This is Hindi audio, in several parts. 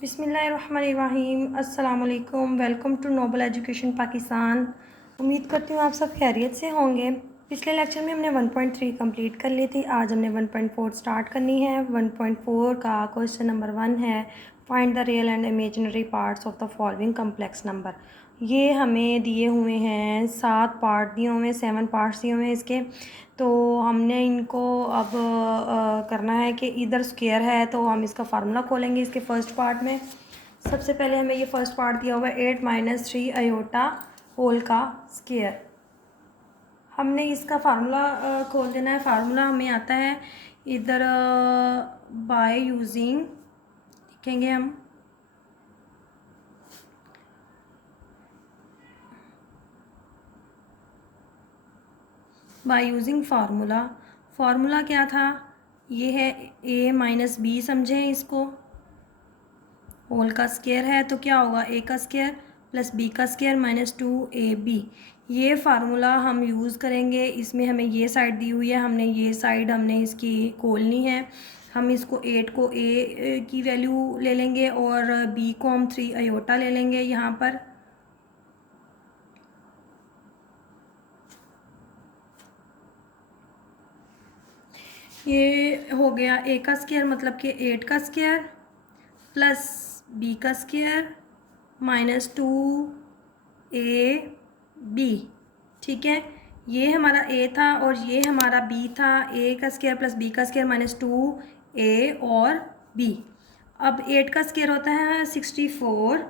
बिस्मिल्लाहिर्रहमानिर्रहीम। अस्सलाम वालेकुम। Welcome to noble education Pakistan. उम्मीद करती हूँ आप सब खैरियत से होंगे। पिछले लेक्चर में हमने 1.3 कंप्लीट कर ली थी। आज हमने 1.4 स्टार्ट करनी है। 1.4 का क्वेश्चन नंबर 1 है, find the real and imaginary parts of the following complex number. ये हमें दिए हुए हैं 7 पार्ट दिए हुए हैं, 7 पार्ट्स दिए हुए हैं इसके। तो हमने इनको अब करना है कि इधर स्क्वायर है तो हम इसका फार्मूला खोलेंगे इसके फर्स्ट पार्ट में। सबसे पहले हमें ये फर्स्ट पार्ट दिया हुआ है 8 - 3 अयोटा होल का स्क्वायर। हमने इसका फार्मूला खोल देना है। फार्मूला हमें आता है इधर बाय यूजिंग, लिखेंगे हम बाय यूजिंग फार्मूला। फार्मूला क्या था, ये है a - b, समझें इसको। होल का स्क्वायर है तो क्या होगा, a का स्क्वायर प्लस b का स्क्वायर -2ab। ये फार्मूला हम यूज़ करेंगे। इसमें हमें ये साइड दी हुई है, हमने ये साइड हमने इसकी खोलनी है। हम इसको 8 को a की वैल्यू ले लेंगे और b को हम 3 अयोटा ले लेंगे यहाँ पर। ये हो गया a का स्क्वायर मतलब कि 8 का स्क्वायर प्लस b का स्क्वायर -2ab। ठीक है, ये हमारा a था और ये हमारा b था। a का स्क्वायर प्लस b का स्क्वायर -2a और b। अब 8 का स्क्वायर होता है 64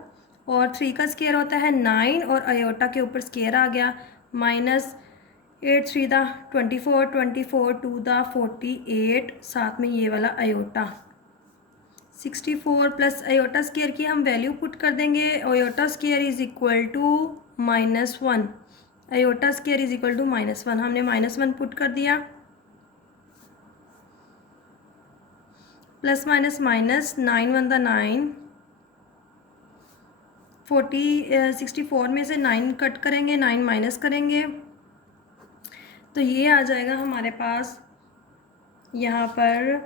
और 3 का स्क्वायर होता है 9 और अयोटा के ऊपर स्क्वायर आ गया -8 3 दा 24, 24 2 दा 48, साथ में ये वाला अयोटा 64 प्लस अयोटा स्क्वायर की हम वैल्यू पुट कर देंगे। Iota square is equal to -1। Iota square is equal to -1, हमने -1 पुट कर दिया। प्लस माइनस माइनस 9 1 दा 9, 64 में से 9 कट करेंगे, 9 माइनस करेंगे तो ये आ जाएगा हमारे पास यहाँ पर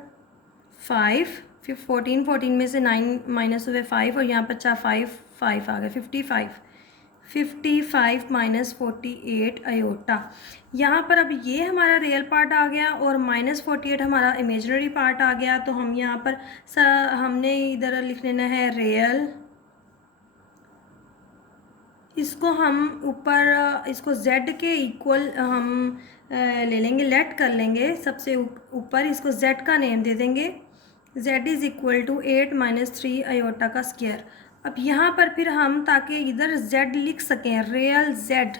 5। फिर 14 में से 9 माइनस हुए 5 और यहाँ पर 5 आ गए 55। 55 -48 अयोटा। यहाँ पर अब ये हमारा रियल पार्ट आ गया और -48 हमारा इमेजिनरी पार्ट आ गया। तो हम यहाँ पर हमने इधर लिख लेना है रियल। इसको हम ऊपर इसको z के इक्वल हम ले लेंगे, लेट कर लेंगे सबसे ऊपर। इसको z का नेम दे देंगे। z is equal to 8 - 3 iota का स्क्वायर। अब यहाँ पर फिर हम ताकि इधर z लिख सकें, रियल z,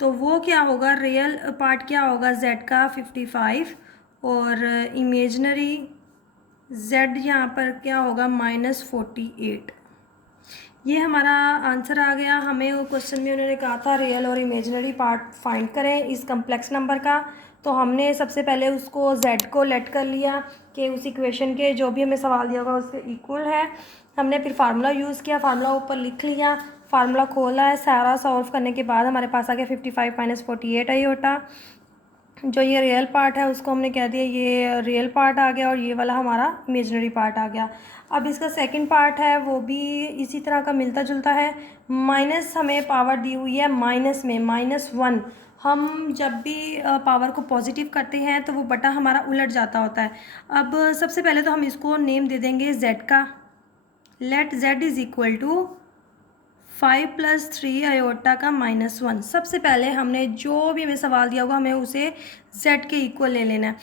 तो वो क्या होगा, रियल पार्ट क्या होगा z का 55 और इमेजनरी z यहाँ पर क्या होगा -48। ये हमारा आंसर आ गया। हमें वो क्वेश्चन में उन्होंने कहा था रियल और इमेजिनरी पार्ट फाइंड करें इस कम्प्लेक्स नंबर का। तो हमने सबसे पहले उसको z को लेट कर लिया कि उस इक्वेशन के जो भी हमें सवाल दिया होगा उसके इक्वल है। हमने फिर फार्मूला यूज़ किया, फार्मूला ऊपर लिख लिया, फार्मूला खोला है। सारा सॉल्व करने के बाद हमारे पास आ गया 55 - 48 अयोटा। जो ये रियल पार्ट है उसको हमने कह दिया ये रियल पार्ट आ गया और ये वाला हमारा इमेजिनरी पार्ट आ गया। अब इसका सेकंड पार्ट है वो भी इसी तरह का मिलता जुलता है। माइनस हमें पावर दी हुई है माइनस में -1। हम जब भी पावर को पॉजिटिव करते हैं तो वो बटा हमारा उलट जाता होता है। अब सबसे पहले तो हम इसको नेम दे देंगे z का। Let z is equal to 5 + 3 iota का -1। सबसे पहले हमने जो भी हमें सवाल दिया होगा हमें उसे z के इक्वल ले लेना है।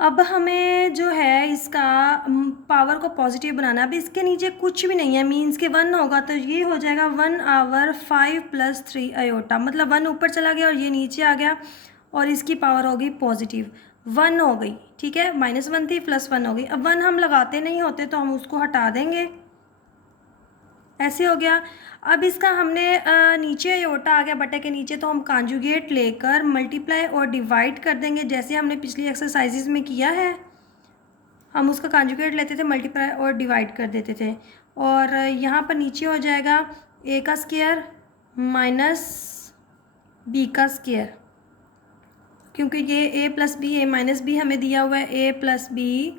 अब हमें जो है इसका पावर को पॉजिटिव बनाना है। अब इसके नीचे कुछ भी नहीं है, मीन्स के 1 होगा तो ये हो जाएगा 1/5 + 3 अयोटा, मतलब 1 ऊपर चला गया और ये नीचे आ गया और इसकी पावर होगी पॉजिटिव 1 हो गई। ठीक है, -1 थी +1 हो गई। अब 1 हम लगाते नहीं होते तो हम उसको हटा देंगे, ऐसे हो गया। अब इसका हमने नीचे अयोटा आ गया बटे के नीचे, तो हम कॉन्जुगेट लेकर मल्टीप्लाई और डिवाइड कर देंगे जैसे हमने पिछली एक्सरसाइजेज में किया है। हम उसका कॉन्जुगेट लेते थे, मल्टीप्लाई और डिवाइड कर देते थे। और यहाँ पर नीचे हो जाएगा a का स्क्वायर -b का स्क्वायर, क्योंकि ये a + b a - b हमें दिया हुआ है। a + b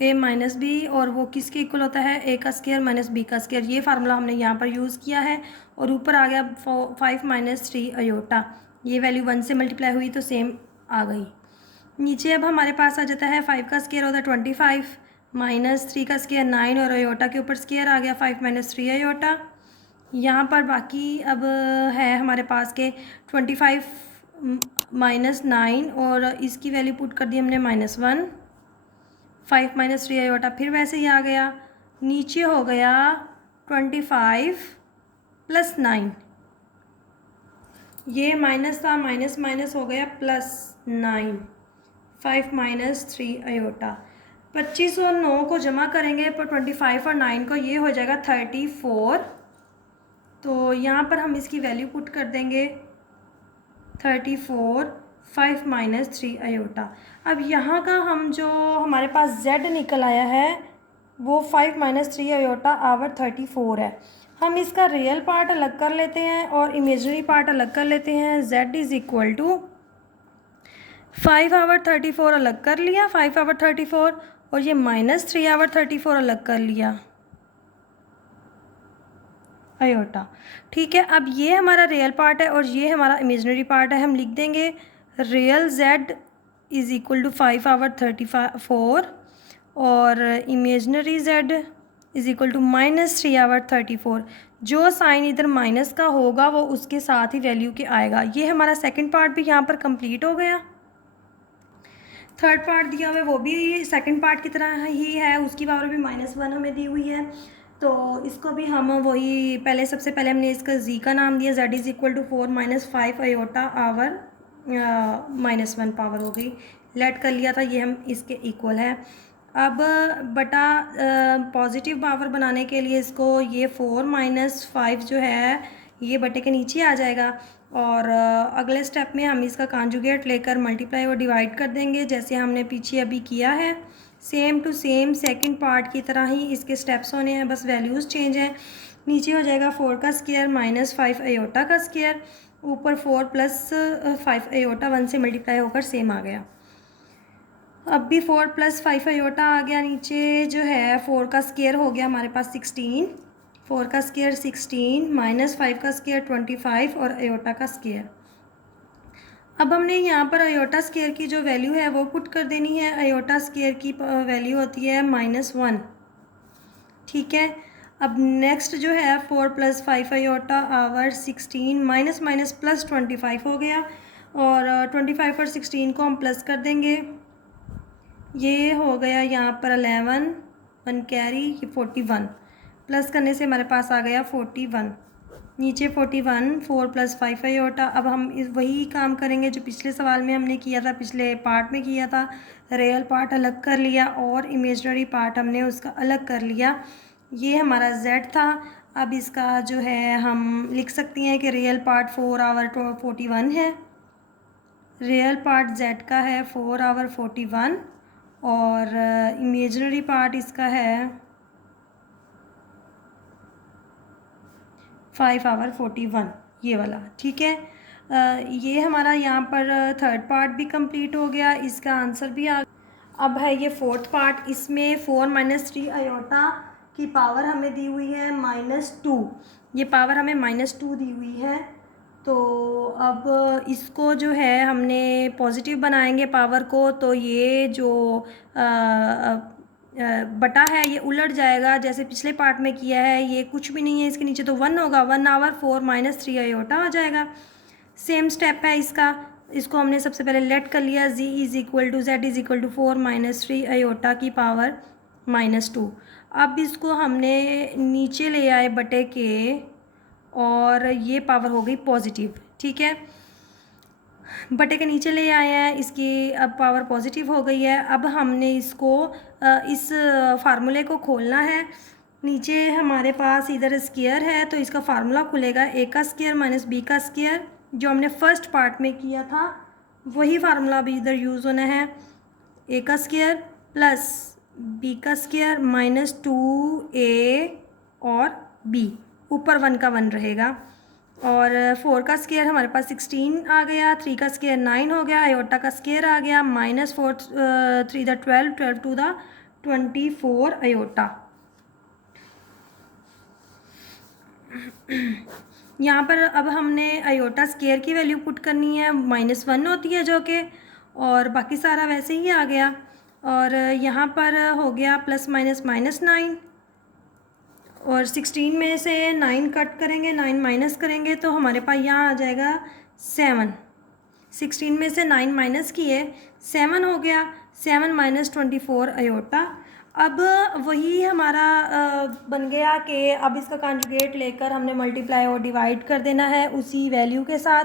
A minus B, और वो किसके इक्वल होता है, ए का स्क्वायर माइनस बी का स्क्वायर। ये फार्मूला हमने यहाँ पर यूज़ किया है। और ऊपर आ गया 5 माइनस 3 अयोटा, ये वैल्यू 1 से मल्टीप्लाई हुई तो सेम आ गई। नीचे अब हमारे पास आ जाता है 5 का स्क्वायर होता है 25 माइनस 3 का स्क्वायर 9, और अयोटा के ऊपर स्क्वायर आ गया 5 माइनस 3 अयोटा। यहाँ पर बाकी अब है हमारे पास के 25 माइनस 9, और इसकी वैल्यू पुट कर दी हमने -1, 5 माइनस 3 अयोटा फिर वैसे ही आ गया। नीचे हो गया 25 प्लस 9, ये माइनस था, माइनस माइनस हो गया +9, 5 माइनस 3 अयोटा। 25 और 9 को जमा करेंगे पर 25 और 9 को, ये हो जाएगा 34। तो यहाँ पर हम इसकी वैल्यू पुट कर देंगे 34, 5 माइनस 3 अयोटा। अब यहाँ का हम जो हमारे पास z निकल आया है वो 5 माइनस 3 अयोटा आवर 34 है। हम इसका रियल पार्ट अलग कर लेते हैं और इमेजनरी पार्ट अलग कर लेते हैं। z is equal to 5 over 34 अलग कर लिया, 5 आवर 34, और ये -3 आवर 34 अलग कर लिया अयोटा। ठीक है, अब ये हमारा रियल पार्ट है और ये हमारा इमेजनरी पार्ट है। हम लिख देंगे real z is equal to 5 over 34 और imaginary z is equal to -3 over 34। जो साइन इधर माइनस का होगा वो उसके साथ ही वैल्यू के आएगा। ये हमारा सेकंड पार्ट भी यहाँ पर कंप्लीट हो गया। थर्ड पार्ट दिया हुआ है वो भी सेकंड पार्ट की तरह ही है, उसकी पावर भी -1 हमें दी हुई है। तो इसको भी हम वही पहले, सबसे पहले हमने इसका z का नाम दिया, z is equal to 4 minus 5 iota over -1 power हो गई, लेट कर लिया था, ये हम इसके इक्वल है। अब बटा पॉजिटिव पावर बनाने के लिए इसको ये 4 माइनस 5 जो है ये बटे के नीचे आ जाएगा, और अगले स्टेप में हम इसका कॉन्जुगेट लेकर मल्टीप्लाई और डिवाइड कर देंगे जैसे हमने पीछे अभी किया है। Same to same second part की तरह ही इसके स्टेप्स होने हैं, बस वैल्यूज़ चेंज हैं। नीचे हो जाएगा 4 का स्क्वायर माइनस 5 अयोटा का स्क्वायर, ऊपर 4 प्लस 5 अयोटा 1 से मल्टीप्लाई होकर सेम आ गया। अब भी 4 प्लस 5 अयोटा आ गया, नीचे जो है 4 का स्क्वायर हो गया हमारे पास 16, 4 का स्क्वायर 16 माइनस 5 का स्क्वायर 25 और अयोटा का स्क्वायर। अब हमने यहाँ पर अयोटा स्क्वायर की जो वैल्यू है वो पुट कर देनी है। अयोटा स्क्वायर की वैल्यू होती है -1। ठीक है, अब नेक्स्ट जो है 4 plus 5 iota over 16 minus minus plus 25 हो गया, और 25 और 16 को हम प्लस कर देंगे, ये हो गया यहाँ पर 11, 1 कैरी, ये 41, प्लस करने से हमारे पास आ गया 41, नीचे 41, 4 प्लस 5 अयोटा। अब हम इस वही काम करेंगे जो पिछले सवाल में हमने किया था, पिछले पार्ट में किया था। रियल पार्ट अलग कर लिया और इमेजनरी पार्ट हमने उसका अलग कर लिया। ये हमारा z था। अब इसका जो है हम लिख सकती हैं कि रियल पार्ट 4 आवर 41 है, रियल पार्ट z का है 4 आवर 41, और इमेजनरी पार्ट इसका है 5 आवर 41, ये वाला। ठीक है, ये हमारा यहाँ पर थर्ड पार्ट भी कंप्लीट हो गया, इसका आंसर भी आ। अब है ये फोर्थ पार्ट, इसमें 4 माइनस 3 अयोटा की पावर हमें दी हुई है -2, ये पावर हमें -2 दी हुई है। तो अब इसको जो है हमने पॉजिटिव बनाएंगे पावर को, तो ये जो बटा है ये उलट जाएगा जैसे पिछले पार्ट में किया है, ये कुछ भी नहीं है, इसके नीचे तो 1 होगा, 1 आवर 4 माइनस 3 अयोटा आ जाएगा। सेम स्टेप है इसका, इसको हमने सबसे पहले लेट कर लिया, z is equal to 4 minus 3 iota की पावर -2। अब इसको हमने नीचे ले आए बटे के, और ये पावर हो गई पॉजिटिव। ठीक है, बटे के नीचे ले आए हैं, इसकी अब पावर पॉजिटिव हो गई है। अब हमने इसको इस फार्मूले को खोलना है। नीचे हमारे पास इधर स्क्वायर है तो इसका फार्मूला खुलेगा a का स्क्वायर माइनस b का स्क्वायर, जो हमने फर्स्ट पार्ट में किया था वही फार्मूला भी इधर यूज़ होना है। a का स्क्वायर प्लस b का स्क्वायर -2a और b, ऊपर 1 का 1 रहेगा, और 4 का स्क्वायर हमारे पास 16 आ गया, 3 का स्क्वायर 9 हो गया, अयोटा का स्क्वायर आ गया -4 3 द 12, 12 2 द 24 अयोटा। यहाँ पर अब हमने अयोटा स्केयर की वैल्यू पुट करनी है, -1 होती है जो कि, और बाकी सारा वैसे ही आ गया। और यहाँ पर हो गया प्लस माइनस -9, और 16 में से 9 कट करेंगे, 9 माइनस करेंगे तो हमारे पास यहाँ आ जाएगा 7। 16 में से 9 माइनस किए 7 हो गया, 7 माइनस 24 अयोटा। अब वही हमारा बन गया कि अब इसका कॉन्जुगेट लेकर हमने मल्टीप्लाई और डिवाइड कर देना है उसी वैल्यू के साथ।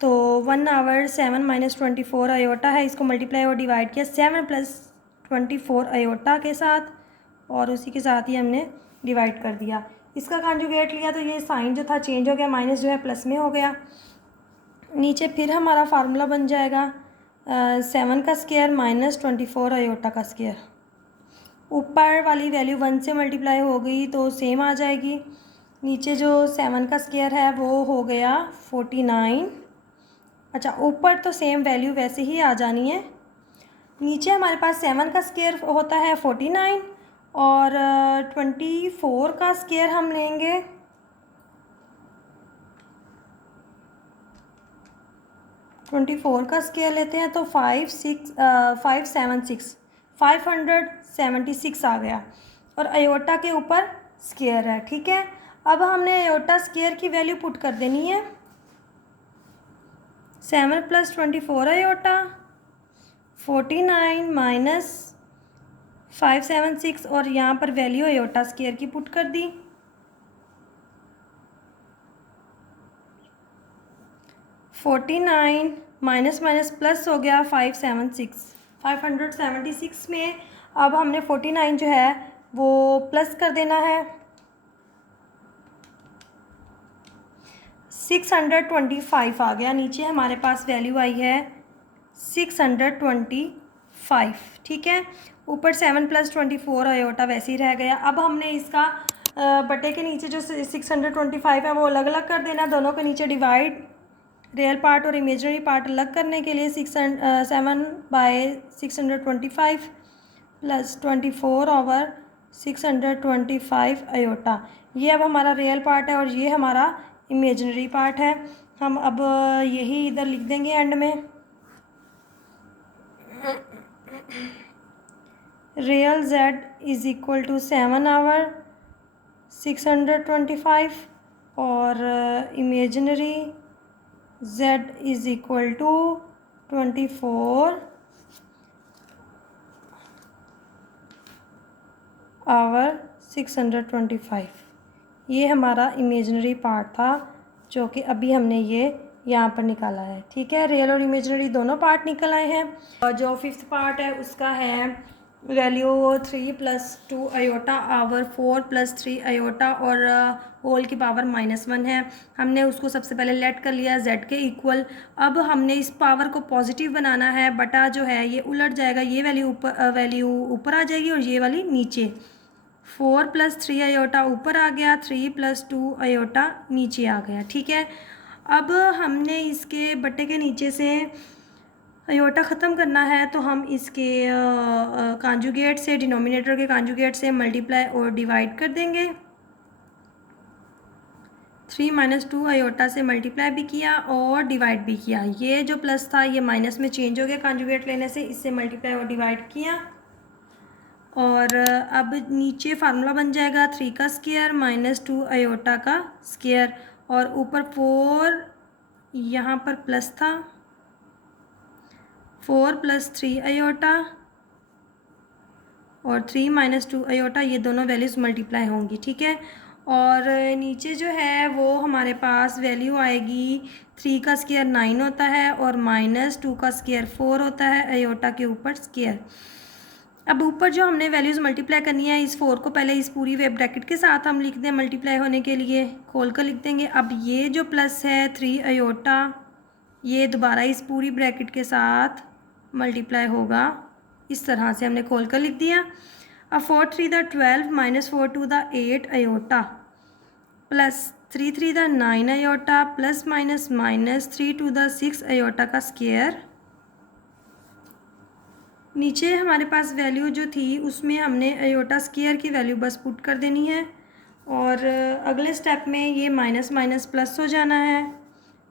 तो 1 आवर 7 माइनस 24 अयोटा है, इसको मल्टीप्लाई और डिवाइड किया 7 प्लस 24 अयोटा के साथ, और उसी के साथ ही हमने डिवाइड कर दिया। इसका कॉन्जुगेट लिया तो ये साइन जो था चेंज हो गया, माइनस जो है प्लस में हो गया। नीचे फिर हमारा फार्मूला बन जाएगा 7 का स्केयर माइनस 24 अयोटा का स्केयर। ऊपर वाली वैल्यू 1 से मल्टीप्लाई हो गई तो सेम आ जाएगी। नीचे जो 7 का स्केयर है वो हो गया 49। अच्छा, ऊपर तो सेम वैल्यू वैसे ही आ जानी है। नीचे हमारे पास 7 का स्केयर होता है 49, और 24 का स्केयर हम लेंगे 24 का स्केयर लेते हैं तो 576 आ गया, और अयोटा के ऊपर स्केयर है। ठीक है, अब हमने अयोटा स्केयर की वैल्यू पुट कर देनी है। 7 प्लस 24 अयोटा, 49 माइनस 576, और यहाँ पर वैल्यू अयोटा स्केयर की पुट कर दी। 49 माइनस माइनस प्लस हो गया 576 में अब हमने 49 जो है वो प्लस कर देना है। 625 आ गया, नीचे हमारे पास वैल्यू आई है 625। ठीक है, ऊपर 7 प्लस 24 अयोटा वैसे ही रह गया। अब हमने इसका बटे के नीचे जो 625 है वो अलग अलग कर देना, दोनों के नीचे डिवाइड, रियल पार्ट और इमेजनरी पार्ट अलग करने के लिए 7/625 प्लस 24/625 अयोटा। ये अब हमारा रियल पार्ट है और ये हमारा इमेजनरी पार्ट है। हम अब यही इधर लिख देंगे एंड में। Real z is equal to 7/625 और imaginary z is equal to 24/625। ये हमारा इमेजनरी पार्ट था जो कि अभी हमने ये यहाँ पर निकाला है। ठीक है, रियल और इमेजनरी दोनों पार्ट निकल आए हैं। और जो 5th पार्ट है उसका है वैल्यू 3 + 2 अयोटा आवर 4 + 3 अयोटा और होल की पावर -1 है। हमने उसको सबसे पहले लेट कर लिया z के इक्वल। अब हमने इस पावर को पॉजिटिव बनाना है, बटा जो है ये उलट जाएगा, ये वैल्यू ऊपर आ जाएगी और ये वाली नीचे। 4 + 3 अयोटा ऊपर आ गया, 3 + 2 अयोटा नीचे आ गया। ठीक है, अब हमने इसके बटे के नीचे से अयोटा ख़त्म करना है तो हम इसके कॉन्जुगेट से, डिनोमिनेटर के कॉन्जुगेट से मल्टीप्लाई और डिवाइड कर देंगे। 3 - 2 अयोटा से मल्टीप्लाई भी किया और डिवाइड भी किया। ये जो प्लस था ये माइनस में चेंज हो गया कॉन्जुगेट लेने से, इससे मल्टीप्लाई और डिवाइड किया। और अब नीचे फार्मूला बन जाएगा 3 का स्क्वायर -2 अयोटा का स्क्वायर, और ऊपर 4 यहाँ पर प्लस था, 4 + 3 अयोटा और 3 - 2 अयोटा, ये दोनों वैल्यूज़ मल्टीप्लाई होंगी। ठीक है, और नीचे जो है वो हमारे पास वैल्यू आएगी 3 का स्क्वायर 9 होता है और -2 का स्क्वायर 4 होता है अयोटा के ऊपर स्क्वायर। अब ऊपर जो हमने वैल्यूज़ मल्टीप्लाई करनी है, इस 4 को पहले इस पूरी वेब ब्रैकेट के साथ हम लिख दें, मल्टीप्लाई होने के लिए खोल कर लिख देंगे। अब ये जो प्लस है 3 अयोटा, ये दोबारा इस पूरी ब्रैकेट के साथ मल्टीप्लाई होगा, इस तरह से हमने खोल कर लिख दिया। अब 4 × 3 = 12 -4 × 2 = 8 iota plus 3 × 3 = 9 iota plus minus -3 × 2 = 6 iota का स्क्वायर नीचे हमारे पास वैल्यू जो थी उसमें हमने आयोटा स्क्वायर की वैल्यू बस पुट कर देनी है, और अगले स्टेप में ये माइनस माइनस प्लस हो जाना है,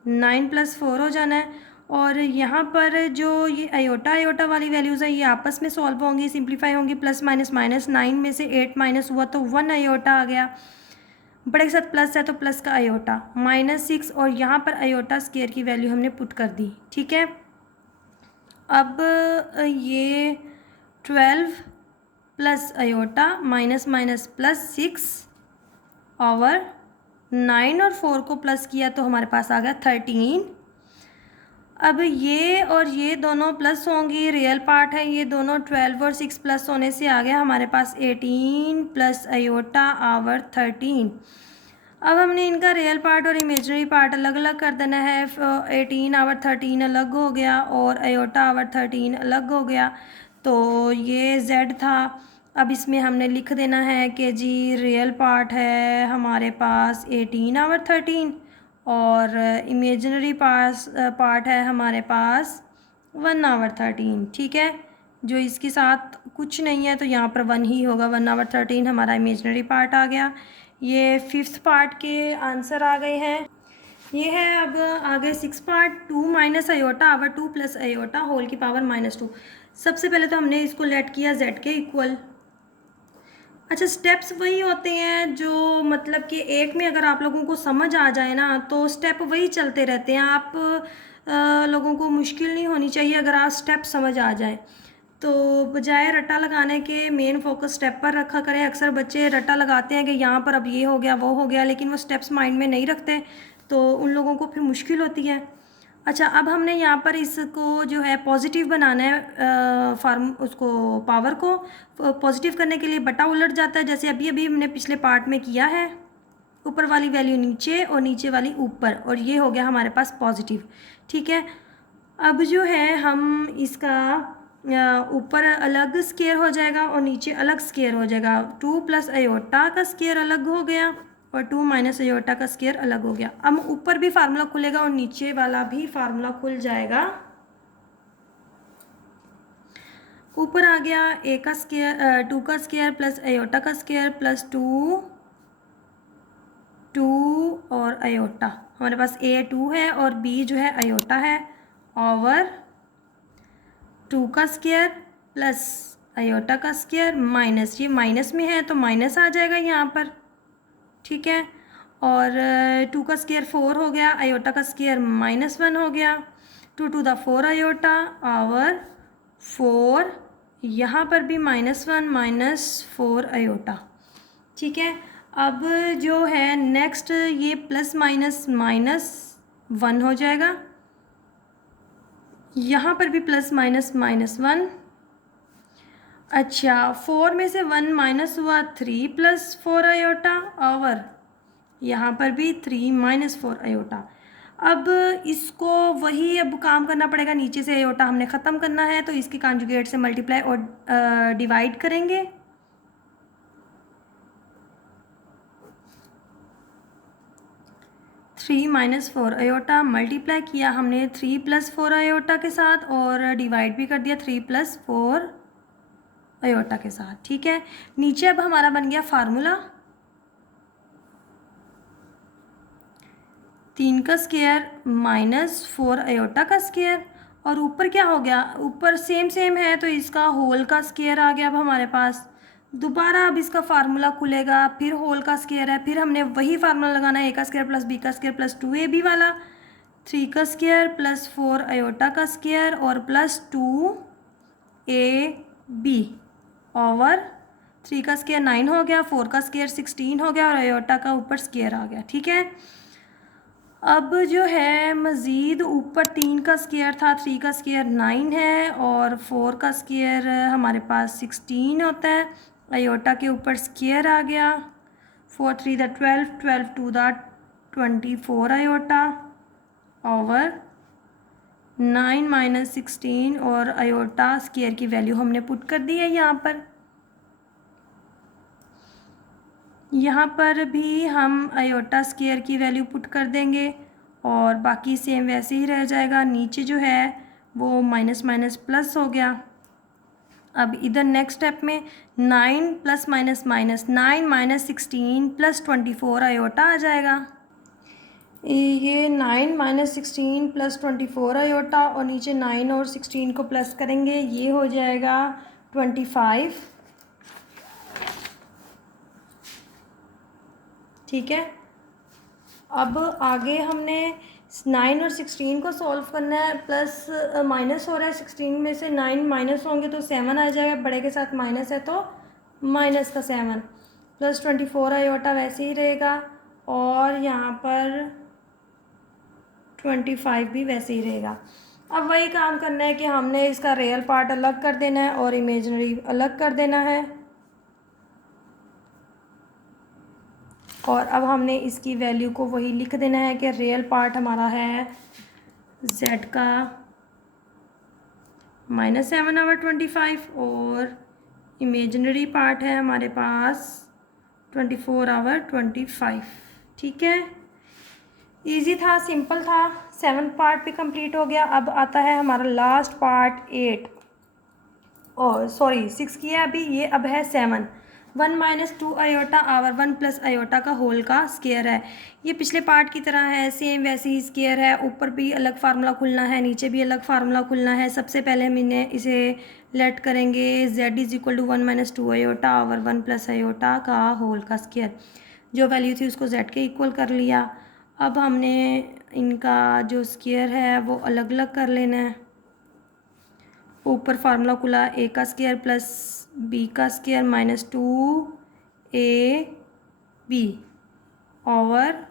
9 + 4 हो जाना है। और यहाँ पर जो ये आयोटा आयोटा वाली वैल्यूज़ हैं ये आपस में सॉल्व होंगी, सिंप्लीफाई होंगी, प्लस माइनस माइनस, 9 में से 8 माइनस हुआ तो 1 आयोटा आ गया, बड़े के साथ प्लस है तो प्लस का आयोटा, -6, और यहाँ पर आयोटा स्क्वायर की वैल्यू हमने पुट कर दी। ठीक है, अब ये 12 plus iota minus minus +6 over 9 और 4 को प्लस किया तो हमारे पास आ गया 13। अब ये और ये दोनों प्लस होंगी, रियल पार्ट है, ये दोनों 12 और 6 प्लस होने से आ गया हमारे पास 18 प्लस आयोटा आवर 13। अब हमने इनका रियल पार्ट और इमेजनरी पार्ट अलग अलग कर देना है। 18 आवर 13 अलग हो गया और आयोटा आवर 13 अलग हो गया, तो ये z था। अब इसमें हमने लिख देना है कि जी रियल पार्ट है हमारे पास 18 आवर 13 और इमेजनरी पार्ट है हमारे पास 1 आवर 13। ठीक है, जो इसके साथ कुछ नहीं है तो यहाँ पर 1 ही होगा, 1 आवर 13 हमारा इमेजनरी पार्ट आ गया। ये 5th पार्ट के आंसर आ गए हैं। ये है अब आगे 6 part, 2 minus iota over 2 plus iota whole की पावर -2। सबसे पहले तो हमने इसको लेट किया z के इक्वल। अच्छा, स्टेप्स वही होते हैं जो मतलब कि एक में अगर आप लोगों को समझ आ जाए ना तो स्टेप वही चलते रहते हैं। आप लोगों को मुश्किल नहीं होनी चाहिए अगर आप स्टेप समझ आ जाए, तो बजाय रट्टा लगाने के मेन फोकस स्टेप पर रखा करें। अक्सर बच्चे रट्टा लगाते हैं कि यहाँ पर अब ये हो गया वो हो गया, लेकिन वो स्टेप्स माइंड में नहीं रखते तो उन लोगों को फिर मुश्किल होती है। अच्छा, अब हमने यहाँ पर इसको जो है पॉजिटिव बनाना है, फार्म उसको पावर को पॉजिटिव करने के लिए बटा उलट जाता है, जैसे अभी अभी हमने पिछले पार्ट में किया है। ऊपर वाली वैल्यू नीचे और नीचे वाली ऊपर, और ये हो गया हमारे पास पॉजिटिव। ठीक है, अब जो है हम इसका ऊपर अलग स्क्वायर हो जाएगा और नीचे अलग स्क्वायर हो जाएगा। 2 प्लस आयोटा का स्क्वायर अलग हो गया और 2 माइनस आयोटा का स्क्वायर अलग हो गया। अब ऊपर भी फार्मूला खुलेगा और नीचे वाला भी फार्मूला खुल जाएगा। ऊपर आ गया a का स्क्वायर 2 का स्क्वायर प्लस आयोटा का स्क्वायर प्लस 2 और आयोटा। हमारे पास a 2 है और b जो है आयोटा है, ओवर 2 का स्क्वायर प्लस आयोटा का स्क्वायर माइनस, ये माइनस में है तो माइनस आ जाएगा यहाँ पर। ठीक है, और 2 का स्क्वायर 4 हो गया, आयोटा का स्क्वायर -1 हो गया, 2 to the 4 आयोटा ओवर 4, यहाँ पर भी -1 -4 आयोटा। ठीक है, अब जो है नेक्स्ट ये प्लस माइनस -1 हो जाएगा, यहाँ पर भी प्लस माइनस -1। अच्छा, 4 में से 1 माइनस हुआ, 3 + 4 आयोटा ओवर यहाँ पर भी 3 - 4 आयोटा। अब इसको वही अब काम करना पड़ेगा, नीचे से आयोटा हमने ख़त्म करना है तो इसके कॉन्जुगेट से मल्टीप्लाई और डिवाइड करेंगे। थ्री माइनस 4 आयोटा मल्टीप्लाई किया हमने 3 + 4 आयोटा के साथ और डिवाइड भी कर दिया 3 + 4 आयोटा के साथ। ठीक है, नीचे अब हमारा बन गया फार्मूला 3 का स्क्वायर -4 आयोटा का स्क्वायर, और ऊपर क्या हो गया, ऊपर सेम है तो इसका होल का स्क्वायर आ गया। अब हमारे पास दोबारा अब इसका फार्मूला खुलेगा, फिर होल का स्क्वायर है, फिर हमने वही फार्मूला लगाना है, a का स्क्वायर प्लस b का स्क्वायर प्लस 2ab वाला, 3 का स्क्वायर प्लस 4 आयोटा का स्क्वायर और प्लस 2ab ओवर 3 का स्क्वायर 9 हो गया, 4 का स्क्वायर 16 हो गया और आयोटा का ऊपर स्क्वायर आ गया। ठीक है, अब जो है मज़ीद ऊपर 3 का स्क्वायर था, 3 का स्क्वायर 9 है और 4 का स्क्वायर हमारे पास 16 होता है, आयोटा के ऊपर स्क्वायर आ गया, 4 3 द 12, 12 2 द 24 आयोटा ओवर 9 - 16 और आयोटा स्क्वायर की वैल्यू हमने पुट कर दी है यहाँ पर। यहाँ पर भी हम आयोटा स्क्वायर की वैल्यू पुट कर देंगे और बाकी सेम वैसे ही रह जाएगा। नीचे जो है वो माइनस माइनस प्लस हो गया, अब इधर नेक्स्ट स्टेप में 9 plus minus minus 9 minus 16 plus 24 iota आ जाएगा। ये 9 माइनस 16 प्लस 24 आयोटा और नीचे 9 और 16 को प्लस करेंगे, ये हो जाएगा 25। ठीक है, अब आगे हमने 9 और 16 को सॉल्व करना है। प्लस माइनस हो रहा है, 16 में से 9 माइनस होंगे तो 7 आ जाएगा, बड़े के साथ माइनस है तो माइनस का 7 प्लस 24 आयोटा वैसे ही रहेगा और यहाँ पर 25 भी वैसे ही रहेगा। अब वही काम करना है कि हमने इसका रियल पार्ट अलग कर देना है और इमेजिनरी अलग कर देना है। और अब हमने इसकी वैल्यू को वही लिख देना है कि रियल पार्ट हमारा है z का -7/25 और इमेजिनरी पार्ट है हमारे पास 24/25। ठीक है, इजी था, सिंपल था। 7th पार्ट भी कंप्लीट हो गया। अब आता है हमारा लास्ट पार्ट 8 और सॉरी 6 किया अभी, ये अब है 7। 1 minus 2 iota over 1 plus iota का होल का स्क्वायर है। ये पिछले पार्ट की तरह है, सेम वैसे ही स्क्वायर है। ऊपर भी अलग फार्मूला खुलना है, नीचे भी अलग फार्मूला खुलना है। सबसे पहले हम इन्हें इसे लेट करेंगे z is equal to 1 minus 2 iota over 1 plus iota का होल का स्क्वायर। जो वैल्यू थी उसको z के इक्वल कर लिया। अब हमने इनका जो स्क्वायर है वो अलग अलग कर लेना है। ऊपर फार्मूला खुला a का स्क्वायर प्लस b का स्क्वायर माइनस 2ab ओवर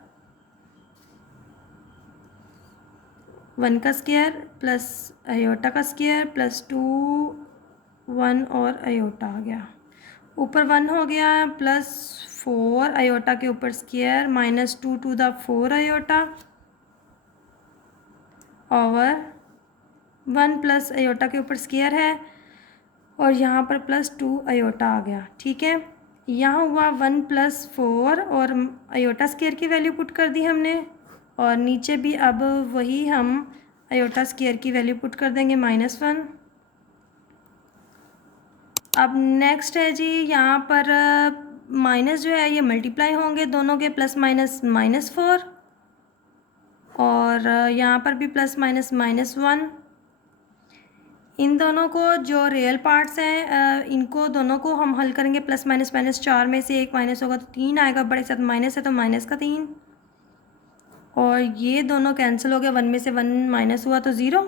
1 का स्क्वायर प्लस आयोटा का स्क्वायर प्लस 2 1 और आयोटा आ गया। ऊपर 1 हो गया प्लस 4 आयोटा के ऊपर square minus 2 to the 4 iota over 1 plus iota के ऊपर स्क्वायर है और यहाँ पर प्लस 2 आयोटा आ गया। ठीक है, यहाँ हुआ 1 प्लस 4 और आयोटा स्क्वायर की वैल्यू पुट कर दी हमने और नीचे भी अब वही हम आयोटा स्क्वायर की वैल्यू पुट कर देंगे -1। अब नेक्स्ट है जी, यहाँ पर माइनस जो है ये मल्टीप्लाई होंगे दोनों के, प्लस माइनस -4 और यहाँ पर भी प्लस माइनस -1। इन दोनों को जो रियल पार्ट्स हैं इनको दोनों को हम हल करेंगे। प्लस माइनस माइनस 4 में से एक माइनस होगा तो 3 आएगा, बड़े साथ माइनस है तो माइनस का 3 और ये दोनों कैंसिल हो गया। 1 में से 1 माइनस हुआ तो 0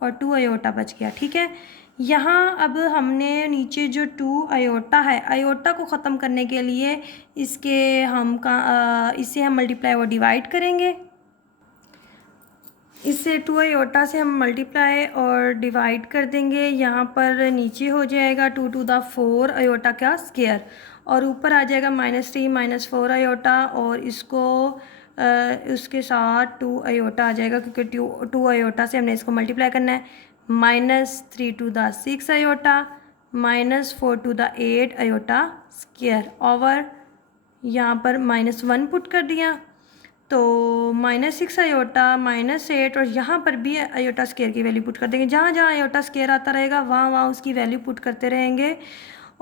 और 2 आयोटा बच गया। ठीक है, यहाँ अब हमने नीचे जो 2 आयोटा है, आयोटा को ख़त्म करने के लिए इसके इससे हम मल्टीप्लाई और डिवाइड करेंगे। इससे 2 आयोटा से हम मल्टीप्लाई और डिवाइड कर देंगे। यहाँ पर नीचे हो जाएगा 2 टू द 4 आयोटा का स्क्वायर और ऊपर आ जाएगा -3 -4 आयोटा और इसको उसके साथ 2 आयोटा आ जाएगा क्योंकि 2 आयोटा से हमने इसको मल्टीप्लाई करना है। -3 to the 6 iota -4 to the 8 iota square over यहाँ पर -1 पुट कर दिया तो -6 आयोटा -8 और यहाँ पर भी आयोटा स्क्वायर की वैल्यू पुट कर देंगे। जहाँ जहाँ आयोटा स्क्वायर आता रहेगा वहाँ वहाँ उसकी वैल्यू पुट करते रहेंगे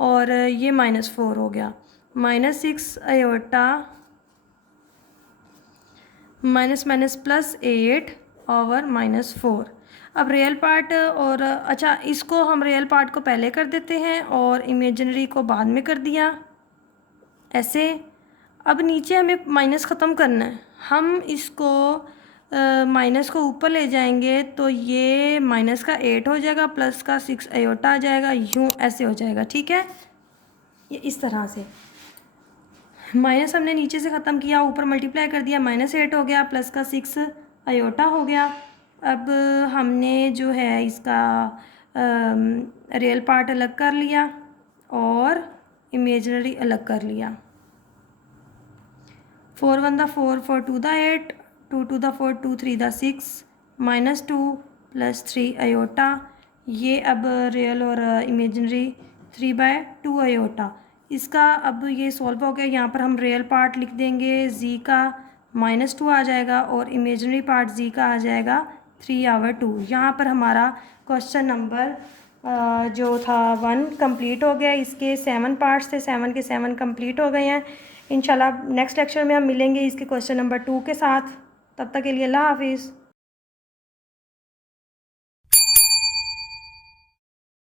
और ये -4 हो गया। -6 आयोटा +8 ओवर -4। अब रियल पार्ट और अच्छा इसको हम रियल पार्ट को पहले कर देते हैं और इमेजिनरी को बाद में कर दिया ऐसे। अब नीचे हमें माइनस ख़त्म करना है, हम इसको माइनस को ऊपर ले जाएंगे तो ये माइनस का 8 हो जाएगा, प्लस का 6 आयोटा आ जाएगा, यूँ ऐसे हो जाएगा। ठीक है, ये इस तरह से माइनस हमने नीचे से ख़त्म किया, ऊपर मल्टीप्लाई कर दिया, -8 हो गया, प्लस का 6 आयोटा हो गया। अब हमने जो है इसका रियल पार्ट अलग कर लिया और इमेजिनरी अलग कर लिया। 4 1 the 4 4 2 the 8 2 2 the 4 2 3 the 6 -2 plus 3 iota. ये अब रियल और इमेजिनरी 3/2 आयोटा। इसका अब ये सॉल्व हो गया। यहाँ पर हम रियल पार्ट लिख देंगे, z का -2 आ जाएगा और इमेजिनरी पार्ट z का आ जाएगा 3/2। यहाँ पर हमारा क्वेश्चन नंबर जो था 1 कंप्लीट हो गया। इसके 7 पार्ट्स थे, 7 के 7 कंप्लीट हो गए हैं। इंशाल्लाह नेक्स्ट लेक्चर में हम मिलेंगे इसके क्वेश्चन नंबर 2 के साथ। तब तक के लिए अल्लाह हाफिज़।